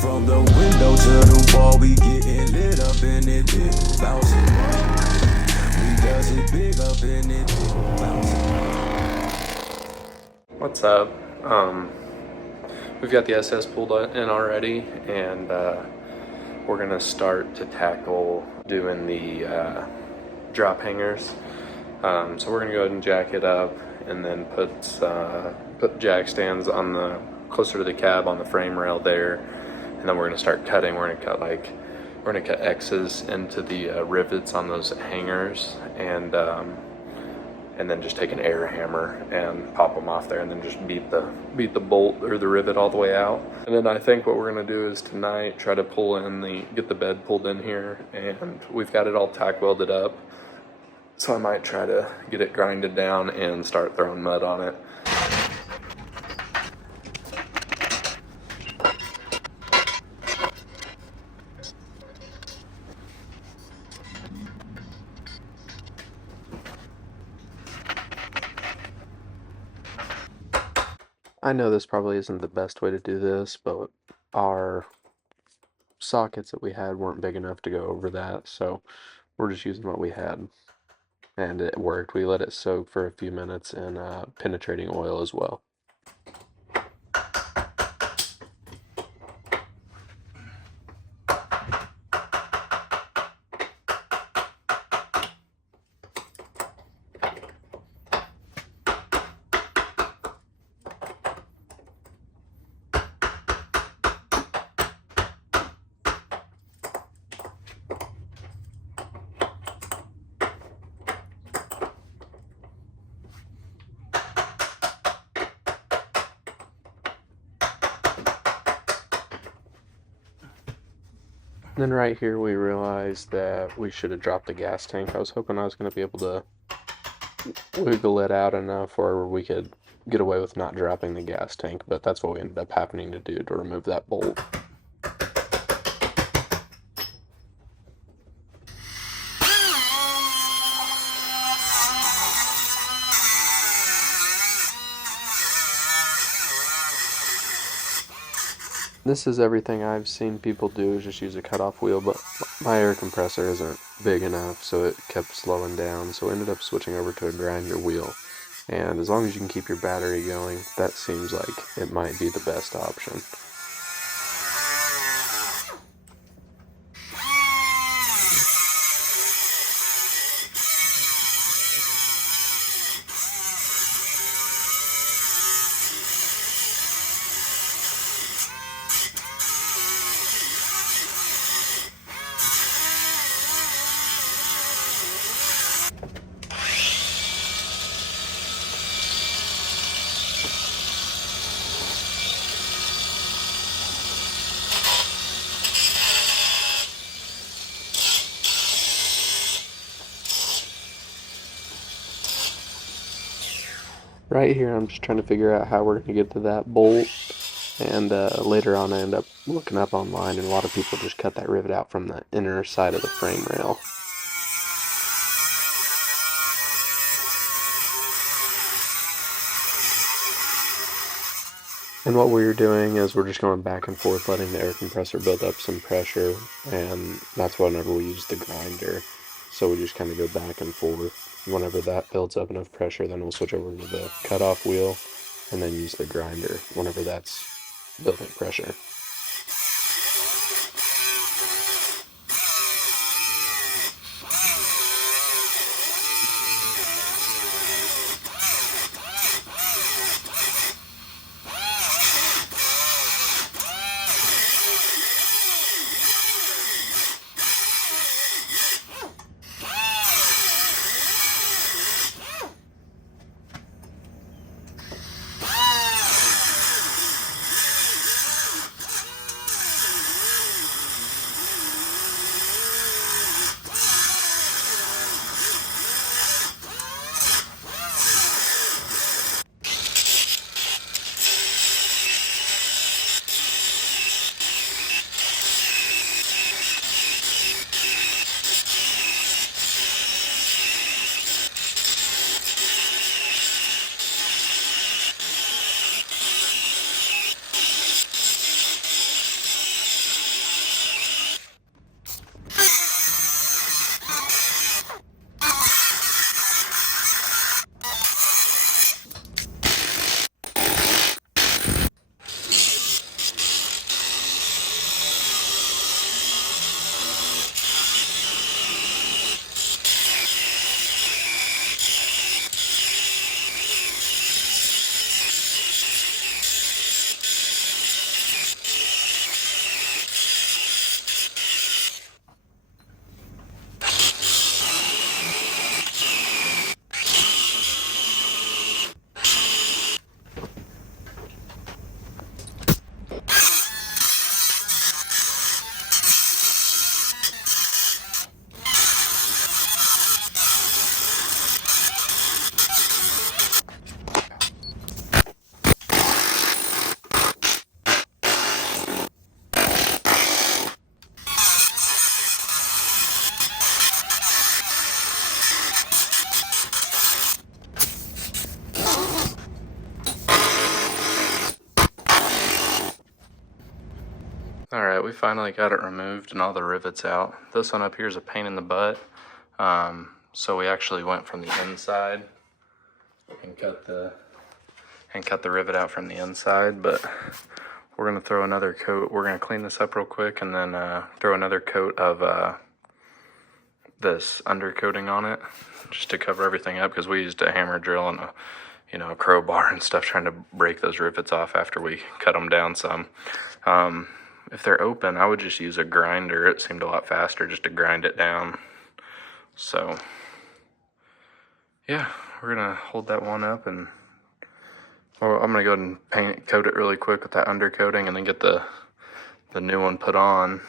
From the window to the wall, we getting lit up in it, big bouncing. We does it big up in it, big bouncing. What's up? We've got the SS pulled in already, and we're gonna start to tackle doing the drop hangers. So we're gonna go ahead and jack it up, and then put jack stands on the closer to the cab on the frame rail there, and then we're gonna start cutting. We're gonna cut X's into the rivets on those hangers, and then just take an air hammer and pop them off there, and then just beat the bolt or the rivet all the way out. And then I think what we're gonna do is tonight try to get the bed pulled in here, and we've got it all tack welded up. So I might try to get it grinded down and start throwing mud on it. I know this probably isn't the best way to do this, but our sockets that we had weren't big enough to go over that, so we're just using what we had. And it worked. We let it soak for a few minutes in penetrating oil as well. Then right here we realized that we should have dropped the gas tank. I was hoping I was going to be able to wiggle it out enough where we could get away with not dropping the gas tank, but that's what we ended up having to do to remove that bolt. This is everything I've seen people do, is just use a cutoff wheel, but my air compressor isn't big enough, so it kept slowing down, so I ended up switching over to a grinder wheel. And as long as you can keep your battery going, that seems like it might be the best option. Right here, I'm just trying to figure out how we're going to get to that bolt, and later on I end up looking up online, and a lot of people just cut that rivet out from the inner side of the frame rail. And what we're doing is we're just going back and forth, letting the air compressor build up some pressure, and that's whenever we use the grinder. So we just kind of go back and forth. Whenever that builds up enough pressure, then we'll switch over to the cutoff wheel and then use the grinder whenever that's building pressure. Alright, we finally got it removed and all the rivets out. This one up here is a pain in the butt. So we actually went from the inside and cut the rivet out from the inside, but we're gonna throw another coat. We're gonna clean this up real quick and then throw another coat of this undercoating on it just to cover everything up, because we used a hammer drill and a crowbar and stuff trying to break those rivets off after we cut them down some. If they're open, I would just use a grinder. It seemed a lot faster just to grind it down. So yeah, we're gonna hold that one up, and I'm gonna go ahead and coat it really quick with that undercoating and then get the new one put on.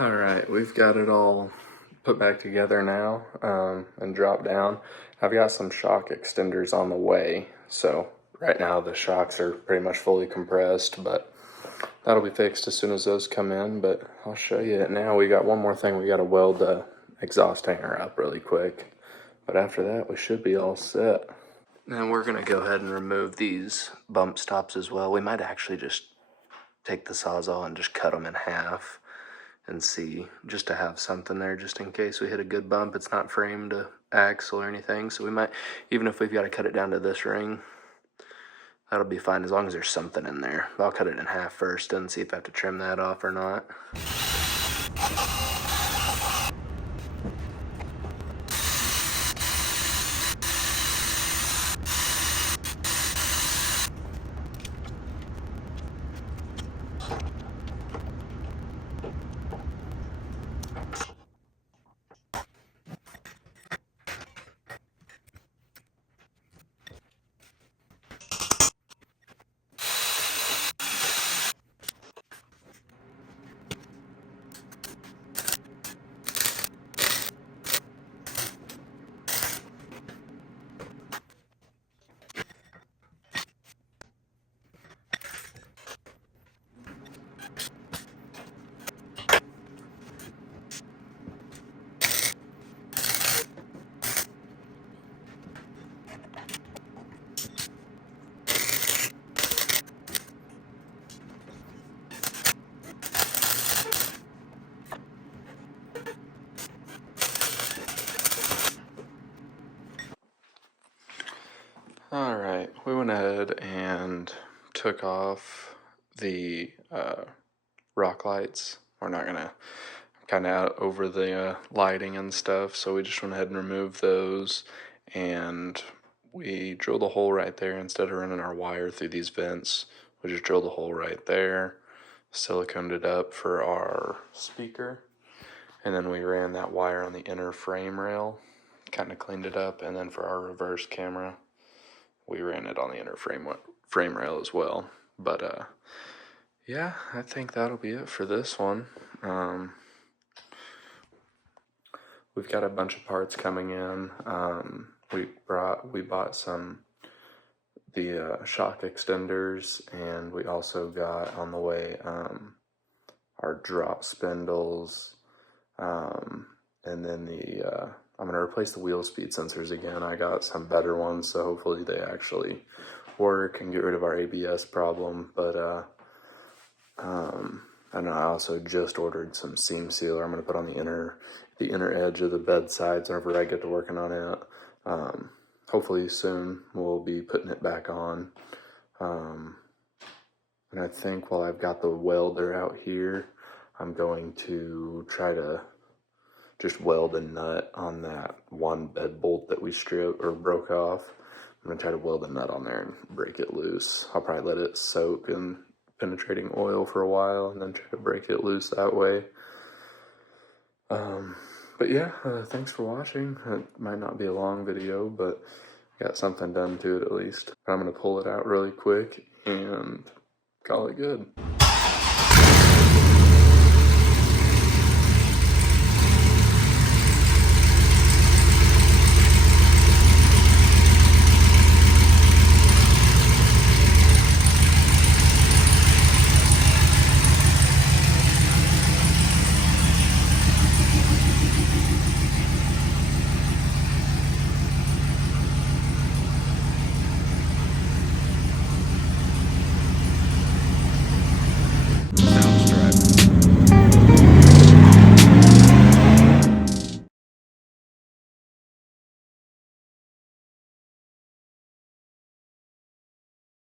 All right, we've got it all put back together now and dropped down. I've got some shock extenders on the way, so right now the shocks are pretty much fully compressed, but that'll be fixed as soon as those come in. But I'll show you it now. We got one more thing. We got to weld the exhaust hanger up really quick, but after that we should be all set. Then we're gonna go ahead and remove these bump stops as well. We might actually just take the Sawzall and just cut them in half and see, just to have something there just in case we hit a good bump. It's not framed to axle or anything, so we might, even if we've got to cut it down to this ring, that'll be fine as long as there's something in there. I'll cut it in half first and see if I have to trim that off or not. Alright, we went ahead and took off the rock lights. We're not gonna, kind of out over the lighting and stuff, so we just went ahead and removed those, and we drilled a hole right there. Instead of running our wire through these vents, we just drilled a hole right there, siliconed it up for our speaker, and then we ran that wire on the inner frame rail, kind of cleaned it up, and then for our reverse camera, we ran it on the inner frame rail as well. But yeah, I think that'll be it for this one. We've got a bunch of parts coming in. We bought some the shock extenders, and we also got on the way our drop spindles, and then I'm gonna replace the wheel speed sensors again. I got some better ones, so hopefully they actually work and get rid of our ABS problem. But I know I also just ordered some seam sealer. I'm gonna put on the inner edge of the bed sides whenever I get to working on it. Hopefully soon we'll be putting it back on. And I think while I've got the welder out here, I'm going to try to just weld a nut on that one bed bolt that we stripped or broke off. I'm gonna try to weld a nut on there and break it loose. I'll probably let it soak in penetrating oil for a while and then try to break it loose that way. But yeah, thanks for watching. It might not be a long video, but got something done to it at least. I'm gonna pull it out really quick and call it good.